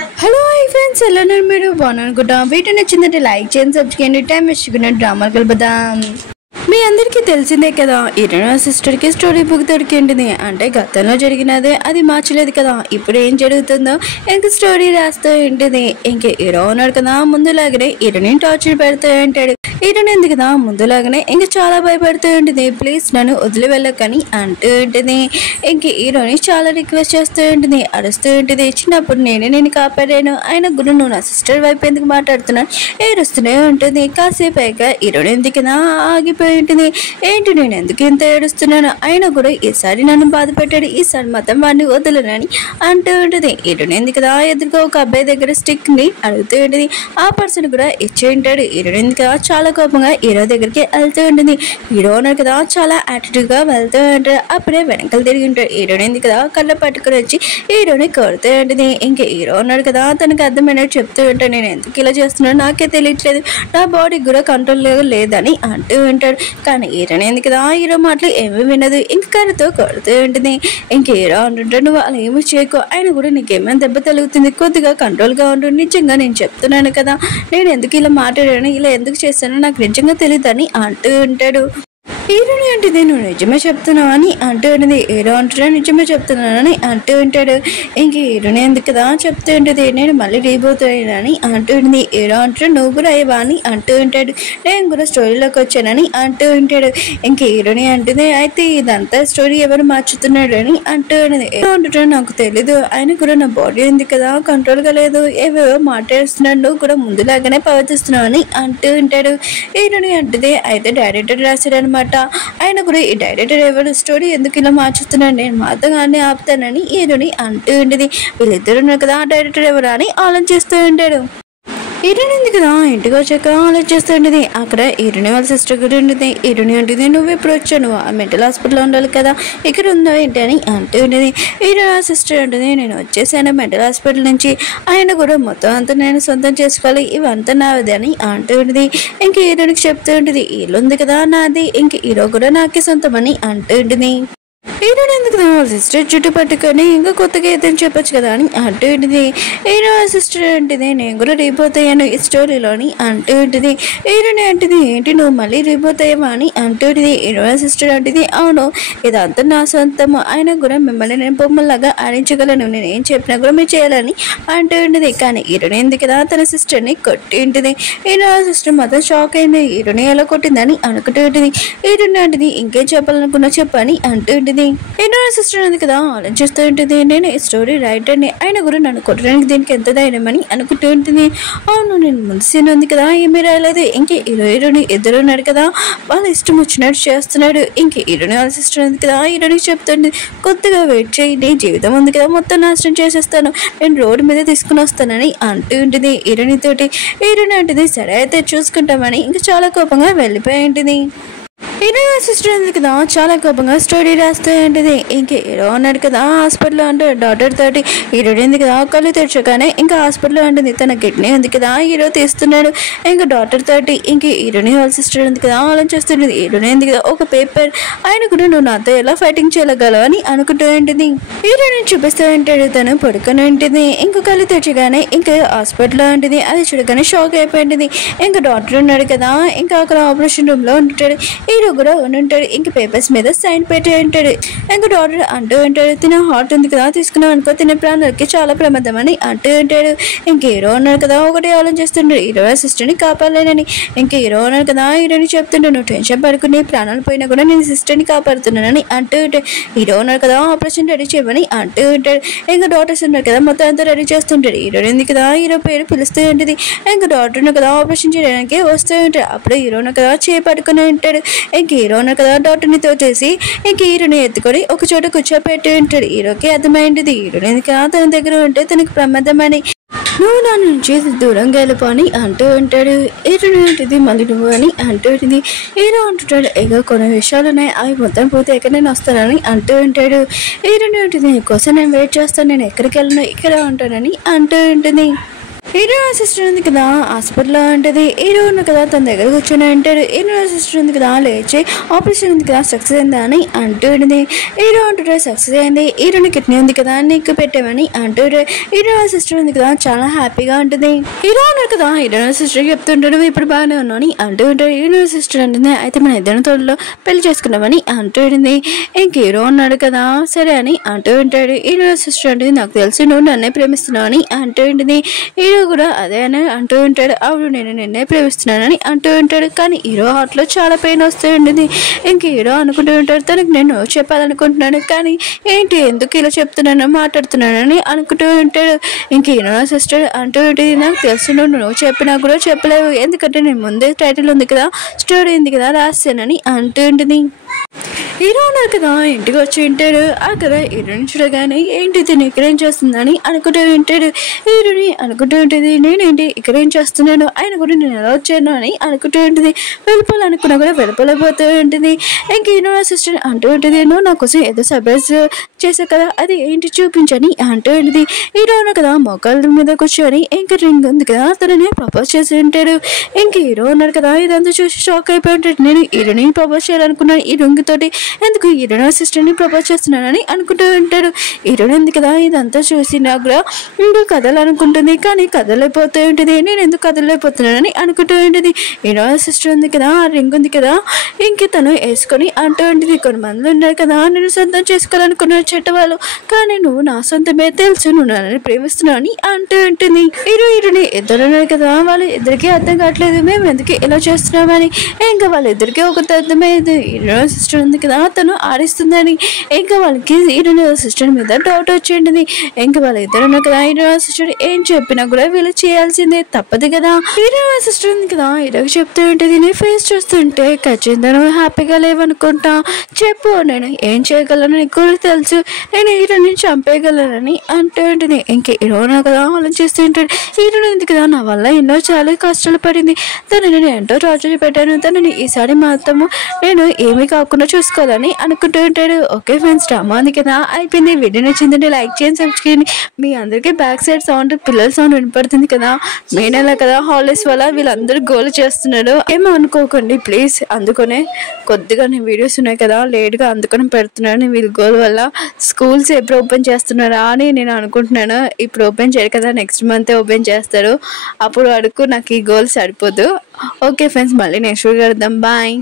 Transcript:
Hello hi friends, ఎలా ఉన్నారు? మీరు బాగున్నారనుకుంటాం. వీడియో నచ్చిందంటే లైక్ చేయండి, సబ్స్క్రైబ్ చేయండి. టైం వేసుకున్న డ్రామాలు కలుపుదాం. మీ అందరికీ తెలిసిందే కదా, ఇరణా సిస్టర్కి స్టోరీ బుక్ దొరికింది. అంటే గతంలో జరిగినదే, అది మార్చలేదు కదా. ఇప్పుడు ఏం జరుగుతుందో ఇంక స్టోరీ రాస్తూ ఉంటుంది. ఇంక హీరో ఉన్నాడు కదా, ముందులాగానే ఇరణి టార్చర్ పెడుతూ ఉంటాడు. ఇరణి ఎందుకు కదా ముందులాగానే ఇంక చాలా భయపడుతూ ఉంటుంది. ప్లీజ్ నన్ను వదిలి వెళ్ళకని అంటూ ఉంటుంది. ఇంక హీరోని చాలా రిక్వెస్ట్ చేస్తూ ఉంటుంది, అరుస్తూ ఉంటుంది. చిన్నప్పుడు నేను కాపాడాను, ఆయన గురు నువ్వు నా సిస్టర్ వైపు ఎందుకు మాట్లాడుతున్నాను ఏడుస్తూనే ఉంటుంది. కాసేపు అయ్యాక హీరోని ఎందుకు కదా ఆగిపోయి ఉంటుంది. ఏంటి నేను ఎందుకు ఇంత ఏడుస్తున్నాను, అయినా కూడా ఈసారి నన్ను బాధ పెట్టాడు, ఈసారి మాత్రం వాడిని వదలనని అంటూ ఉంటుంది. హీరోని ఎందుకు కదా ఎదురుగా ఒక అబ్బాయి దగ్గర స్టిక్ ని అడుగుతూ ఉంటుంది. ఆ పర్సన్ కూడా ఇచ్చి ఉంటాడు. హీరోని ఎందుకు కదా చాలా కోపంగా హీరో దగ్గరికి వెళ్తూ ఉంటుంది. హీరో ఉన్నారు కదా చాలా యాటిట్యూడ్ గా వెళ్తూ ఉంటాడు. అప్పుడే వెనకలు తిరిగి ఉంటాడు. హీరోని ఎందుకు కదా కళ్ళ పట్టుకుని వచ్చి హీరోని కొడుతూ ఉంటుంది. ఇంకా హీరో ఉన్నాడు కదా తనకు అర్థమైనట్టు చెప్తూ ఉంటాడు. నేను ఎందుకు ఇలా చేస్తున్నాను నాకే తెలియట్లేదు, నా బాడీ కూడా కంట్రోల్ లేదని అంటూ ఉంటాడు. కానీ హీరోని ఎందుకు కదా హీరో మాటలు ఏమీ వినదు. ఇంక కర్రతో కొడుతూ ఉంటుంది. ఇంక హీరో అంటుంటాడు, నువ్వు అలా ఏమీ చేయకు, ఆయన కూడా నీకేమైనా దెబ్బ తగులుతుంది, కొద్దిగా కంట్రోల్ గా ఉంటుంది. నిజంగా నేను చెప్తున్నాను కదా, నేను ఎందుకు ఇలా మాట్లాడాను, ఇలా ఎందుకు చేశానో నాకు నిజంగా తెలియదని అంటూ ఉంటాడు. హీరోని అంటే నువ్వు నిజమే చెప్తున్నావు అని అంటూ ఉంటుంది. హీరో అంటాడు నిజమే చెప్తున్నానని అంటూ ఉంటాడు. ఇంక హీరోని ఎందుకు కదా చెప్తూ ఉంటుంది, నేను మళ్ళీ రీబోతానని అంటూ ఉంటుంది. హీరో అంటాడు నువ్వు కూడా అయ్యవా అని అంటూ ఉంటాడు. నేను కూడా స్టోరీలోకి వచ్చానని అంటూ ఉంటాడు. ఇంక హీరోని అంటుంది అయితే ఇదంతా స్టోరీ ఎవరు మార్చుతున్నాడు అని అంటూ ఉంటుంది. హీరో అంటాడు నాకు తెలీదు, ఆయన కూడా నా బాడీ ఉంది కదా కంట్రోల్ గా లేదు, ఏవేవో మాట్లాడుస్తున్నాడు, నువ్వు కూడా ముందులాగానే ప్రవర్తిస్తున్నావు అని అంటూ ఉంటాడు. హీరోని అంటుంది అయితే డైరెక్టర్ రాశాడు అనమాట, ఆయన కూడా ఈ డైరెక్టర్ ఎవరు, స్టోరీ ఎందుకు ఇలా మార్చుతున్నాడు, నేను మాత్రమే ఆపుతానని హీరోని అంటూ ఉండేది. వీళ్ళిద్దరు కదా డైరెక్టర్ ఎవరు అని ఆలోచిస్తూ ఉంటాడు. హీరోని ఎందుకు కదా ఇంటికి వచ్చాక ఆలోచిస్తూ ఉంటుంది. అక్కడ హీరోని వాళ్ళ సిస్టర్ కూడా ఉంటుంది. హీరోని ఉంటుంది నువ్వు ఎప్పుడు వచ్చావు, నువ్వు ఆ మెంటల్ హాస్పిటల్లో ఉండాలి కదా, ఇక్కడ ఉందో ఏంటి అని అంటూ ఉంటుంది. హీరో సిస్టర్ ఉంటుంది నేను వచ్చేసాను మెంటల్ హాస్పిటల్ నుంచి, ఆయన కూడా మొత్తం అంతా నేను సొంతం చేసుకోవాలి, ఇవంతా నాది అని అంటూ ఉంటుంది. ఇంక హీరోనికి చెప్తూ ఉంటుంది ఇల్లు ఉంది కదా నాది, ఇంక హీరో కూడా నాకే సొంతం అని అంటూ ఉంటుంది. హీరోని ఎందుకు సిస్టర్ చుట్టూ పట్టుకొని ఇంకా కొత్తగా ఏదని చెప్పొచ్చు కదా అని అంటూ ఉంటుంది. హీరో సిస్టర్ అంటుంది నేను కూడా రీబోత్ అయ్యాను ఈ స్టోరీలోని అంటూ ఉంటుంది. హీరోని అంటుంది ఏంటి నువ్వు మళ్ళీ రీబోత్ అయ్యావా అని అంటూ ఉంటుంది. హీరో సిస్టర్ అంటుంది అవును ఇదంతా నా సొంతము, ఆయన కూడా మిమ్మల్ని నేను బొమ్మల్లాగా ఆడించగలను, నేను ఏం చెప్పినా కూడా మీరు చేయాలని అంటూ ఉంటుంది. కానీ హీరోని ఎందుకు కదా తన సిస్టర్ని కొట్టి ఉంటుంది. హీరో సిస్టర్ మాత్రం షాక్ అయింది, హీరోని ఎలా కొట్టిందని అనుకుంటూ ఉంటుంది. హీరోని అంటుంది ఇంకేం చెప్పాలనుకున్నా చెప్పని అంటూ ఉంటుంది. హీరో సిస్టర్ ఉంది కదా ఆలోచిస్తూ ఉంటుంది నేను ఈ స్టోరీ రైటర్ని, ఆయన కూడా నన్ను కొట్టడానికి దీనికి ఎంత ధైర్యమని అనుకుంటూ ఉంటుంది. అవును నేను ముందు సీన్ ఉంది కదా ఏమీ రాయలేదు, ఇంక హీరోని ఎదురు ఉన్నాడు కదా వాళ్ళ ఇష్టం వచ్చినట్టు చేస్తున్నాడు. ఇంక హీరోని వాళ్ళ సిస్టర్ ఉంది కదా హీరోనికి చెప్తుంది కొద్దిగా వెయిట్ చేయండి, జీవితం ఉంది కదా మొత్తం నాశనం చేసేస్తాను, నేను రోడ్డు మీద తీసుకుని వస్తానని అంటూ ఉంటుంది హీరోని తోటి. హీరోని అంటుంది సరే అయితే చూసుకుంటామని ఇంకా చాలా కోపంగా వెళ్ళిపోయి ఉంటుంది. హీరో సిస్టర్ ఉంది కదా చాలా కోపంగా స్టోరీ రాస్తూ ఉంటుంది. ఇంక హీరో ఉన్నాడు కదా హాస్పిటల్లో అంటే డాక్టర్ తోటి హీరో ఉంది కదా కళ్ళు తెరచగానే ఇంకా హాస్పిటల్లో ఉంటుంది తన కిడ్నీ ఉంది కదా హీరో తీస్తున్నాడు. ఇంకా డాక్టర్ తోటి ఇంక హీరోని వాళ్ళ సిస్టర్ ఉంది కదా ఆలోచిస్తుంది. హీరోని ఉంది కదా ఒక పేపర్, ఆయన కూడా నువ్వు నాతో ఎలా ఫైటింగ్ చేయగలవు అని అనుకుంటూ ఉంటుంది. హీరోని చూపిస్తూ ఉంటాడు, తను పడుకొని ఉంటుంది. ఇంకా కళ్ళు తెరచగానే ఇంకా హాస్పిటల్లో ఉంటుంది. అది చూడగానే షాక్ అయిపోయింది. ఇంకా డాక్టర్ ఉన్నాడు కదా ఇంకా అక్కడ ఆపరేషన్ రూమ్ లో ఉంటాడు. హీరో కూడా ఉంటాడు. ఇంక పేపర్స్ మీద సైన్ పెట్టి ఉంటాడు. ఇంకా డాక్టర్ అంటూ ఉంటాడు తిన హార్ట్ ఉంది కదా తీసుకున్నావు అనుకో తిన ప్రాణాలకి చాలా ప్రమాదం అని అంటూ ఉంటాడు. ఇంక హీరో ఉన్నాడు కదా ఒకటే ఆలోచిస్తుంటాడు హీరో సిస్టర్ని కాపాడలేనని. ఇంక హీరో ఉన్నాడు కదా హీరోని చెప్తుంటాడు నువ్వు టెన్షన్ పడుకుని ప్రాణాలు పోయినా కూడా నేను సిస్టర్ని కాపాడుతున్నానని అంటూ ఉంటాడు. హీరో ఉన్నాడు కదా ఆపరేషన్ రెడీ చేయమని అంటూ ఉంటాడు. ఇంకా డాక్టర్స్ ఉన్నారు కదా మొత్తం అంతా రెడీ చేస్తుంటాడు. హీరో ఉంది కదా హీరో పేరు పిలుస్తూ ఉంటుంది. ఇంకా డాక్టర్ ఉన్న కదా ఆపరేషన్ చేయడానికి వస్తూ ఉంటాడు. అప్పుడు హీరోను కదా చేపట్టుకుని ఉంటాడు. ఇంక హీరో ఉన్న కదా డాక్టర్ని తోచేసి ఇంక హీరోని ఎత్తుకొని ఒక చోట కూర్చోపెట్టి ఉంటాడు. హీరోకి అర్థమైంది హీరోని ఎందుకు తన దగ్గర ఉంటే తనకి ప్రమాదమని, నువ్వు నా నుంచి దూరంగా వెళ్ళిపోని అంటూ ఉంటాడు. హీరోని ఉంటుంది మళ్ళీ నువ్వు అని అంటూ ఉంటుంది. హీరో అంటుంటాడు ఇక కొన్ని విషయాలు ఉన్నాయి అవి మొత్తం పోతే ఎక్కడ నేను వస్తానని అంటూ ఉంటాడు. హీరోని ఉంటుంది నీకోసం నేను వెయిట్ చేస్తాను, నేను ఎక్కడికి వెళ్ళను ఇక్కడ ఉంటానని అంటూ ఉంటుంది. హీరో సిస్టర్ ఉంది కదా హాస్పిటల్లో ఉంటుంది. హీరో ఉంది కదా తన దగ్గర కూర్చొని అంటాడు. హీరో సిస్టర్ ఉంది కదా లేచి ఆపరేషన్ ఉంది కదా సక్సెస్ అయిందా అని అంటూ ఉంటుంది. హీరో అంటుంటే సక్సెస్ అయింది, హీరోని కిడ్నీ ఉంది కదా నీకు పెట్టామని అంటూ హీరో సిస్టర్ ఉంది కదా చాలా హ్యాపీగా ఉంటుంది. హీరో ఉన్నారు కదా హీరో సిస్టర్ చెప్తుంటాడు ఇప్పుడు బాగానే ఉన్నావు అని అంటూ ఉంటాడు. హీరో సిస్టర్ అంటుంది అయితే మన ఇద్దరిని తోడులో పెళ్లి చేసుకున్నామని అంటూ ఉంటుంది. ఇంక హీరో ఉన్నాడు కదా సరే అని అంటూ ఉంటాడు. హీరో సిస్టర్ ఉంటుంది నాకు తెలుసు నువ్వు నన్నే ప్రేమిస్తున్నావు అని అంటూ ఉంటుంది. హీరో కూడా అదే అని అంటూ ఉంటాడు. అవును నేను నిన్నే ప్రేమిస్తున్నానని అంటూ ఉంటాడు. కానీ హీరో హార్ట్లో చాలా పెయిన్ వస్తూ ఉంటుంది. ఇంక హీరో అనుకుంటూ ఉంటాడు తనకు నేను చెప్పాలనుకుంటున్నాను కానీ ఏంటి ఎందుకు ఇలా చెప్తున్నాను మాట్లాడుతున్నానని అనుకుంటూ ఉంటాడు. ఇంక హీరో సిస్టర్ అంటూ ఉంటుంది నాకు తెలుసు నువ్వు చెప్పినా కూడా చెప్పలేవు ఎందుకంటే నేను ముందే టైటిల్ ఉంది కదా స్టోరీ ఉంది కదా రాశానని అంటూ ఉంటుంది. హీరో ఉన్నారు కదా ఇంటికి వచ్చి ఉంటాడు. అక్కడ హీరోని చూడగానే ఏంటి తిని ఇక్కడ ఏం చేస్తుందని అనుకుంటూ ఉంటాడు. హీరోని అనుకుంటూ ఉంటుంది నేనేంటి ఇక్కడ ఏం చేస్తున్నాను ఆయన కూడా నేను ఎలా వచ్చాను అని అనుకుంటూ ఉంటుంది. వెళ్ళిపోవాలనుకున్నా కూడా వెళ్ళిపోలేకపోతూ ఉంటుంది. ఇంక హీరో సిస్టర్ అంటూ ఉంటుంది నువ్వు నా కోసం ఏదో సర్ప్రైజ్ చేసావు కదా అది ఏంటి చూపించని అంటూ ఉంటుంది. హీరో ఉన్నారు కదా మోకాళ్ళ మీద కూర్చొని ఇంక రింగ్ ఉంది కదా తనని ప్రపోజ్ చేసి ఉంటాడు. ఇంక హీరో ఉన్నారు కదా ఇదంతా చూసి షాక్ అయిపోయి ఉంటాడు. నేను హీరోని ప్రపోజ్ చేయాలనుకున్నాను ఈ రింగ్ తోటి ఎందుకు హీరోని సిస్టర్ని ప్రపోజ్ చేస్తున్నానని అనుకుంటూ ఉంటాడు. హీరోని ఉంది కదా ఇదంతా చూసి నాకు కూడా ఇంకా కదలనుకుంటుంది కానీ కదలైపోతూ ఉంటుంది. నేను ఎందుకు కదలైపోతున్నానని అనుకుంటూ ఉంటుంది. హీరో సిస్టర్ ఉంది కదా ఆ రింగ్ ఉంది కదా ఇంక తను వేసుకొని అంటూ ఉంటుంది కొంతమంది ఉన్నారు కదా నేను సొంతం చేసుకోవాలనుకున్న చెట్టవాళ్ళు కానీ నువ్వు నా సొంతమే తెలుసు నువ్వు నన్ను ప్రేమిస్తున్నావు అని అంటూ ఉంటుంది. హీరోని ఇద్దరు ఉన్నారు కదా వాళ్ళు ఇద్దరికి అర్థం కావట్లేదు మేము ఎందుకు ఇలా చేస్తున్నామని. ఇంకా వాళ్ళిద్దరికి ఒకటి అర్థమయ్యేది హీరో సిస్టర్ ఉంది కదా తను ఆడిస్తుందని. ఇంకా వాళ్ళకి హీరో సిస్టర్ మీద డౌట్ వచ్చేది. ఇంకా వాళ్ళ ఇద్దరు ఉన్నారు కదా హీరో సిస్టర్ ఏం చెప్పినా కూడా వీళ్ళు చేయాల్సిందే తప్పదు కదా. హీరో సిస్టర్ ఉంది కదా హీరోకి చెప్తూ ఉంటుంది నీ ఫేస్ చూస్తుంటే ఖచ్చితంగా నువ్వు హ్యాపీగా లేవనుకుంటా చెప్పు నేను ఏం చేయగలను నీకు కూడా తెలుసు నేను హీరోని చంపేయగలనని అంటూ ఉంటుంది. ఇంకా హీరో కదా వాళ్ళని చేస్తూ ఉంటాడు. హీరో ఉంది కదా నా వల్ల ఎన్నో చాలా కష్టాలు పడింది తనని నేను ఎంతో టార్చర్ పెట్టాను తనని ఈసారి మాత్రము నేను ఏమీ కాకుండా చూసుకోవాలని అనుకుంటూ ఉంటాడు. ఓకే ఫ్రెండ్స్ డ్రామా ఉంది కదా అయిపోయింది. వీడియో నచ్చిందంటే లైక్ చేయండి సబ్స్క్రైబ్ చేయండి. మీ అందరికీ బ్యాక్ సైడ్ సౌండ్ పిల్లల సౌండ్ వినపడుతుంది కదా మేనేలా కదా హాలిడేస్ వల్ల వీళ్ళందరూ గోల్ చేస్తున్నాడు ఏమో అనుకోకండి ప్లీజ్. అందుకనే కొద్దిగా నేను వీడియోస్ ఉన్నాయి కదా లేట్గా అందుకని పెడుతున్నాను వీళ్ళ గోల్ వల్ల. స్కూల్స్ ఎప్పుడు ఓపెన్ చేస్తున్నారా అని నేను అనుకుంటున్నాను. ఇప్పుడు ఓపెన్ చేయరు కదా నెక్స్ట్ మంత్ ఓపెన్ చేస్తారు అప్పుడు అడుగు నాకు ఈ గోల్ సరిపోదు. ఓకే ఫ్రెండ్స్ మళ్ళీ నెక్స్ట్ వీడియో కలుద్దాం బాయ్.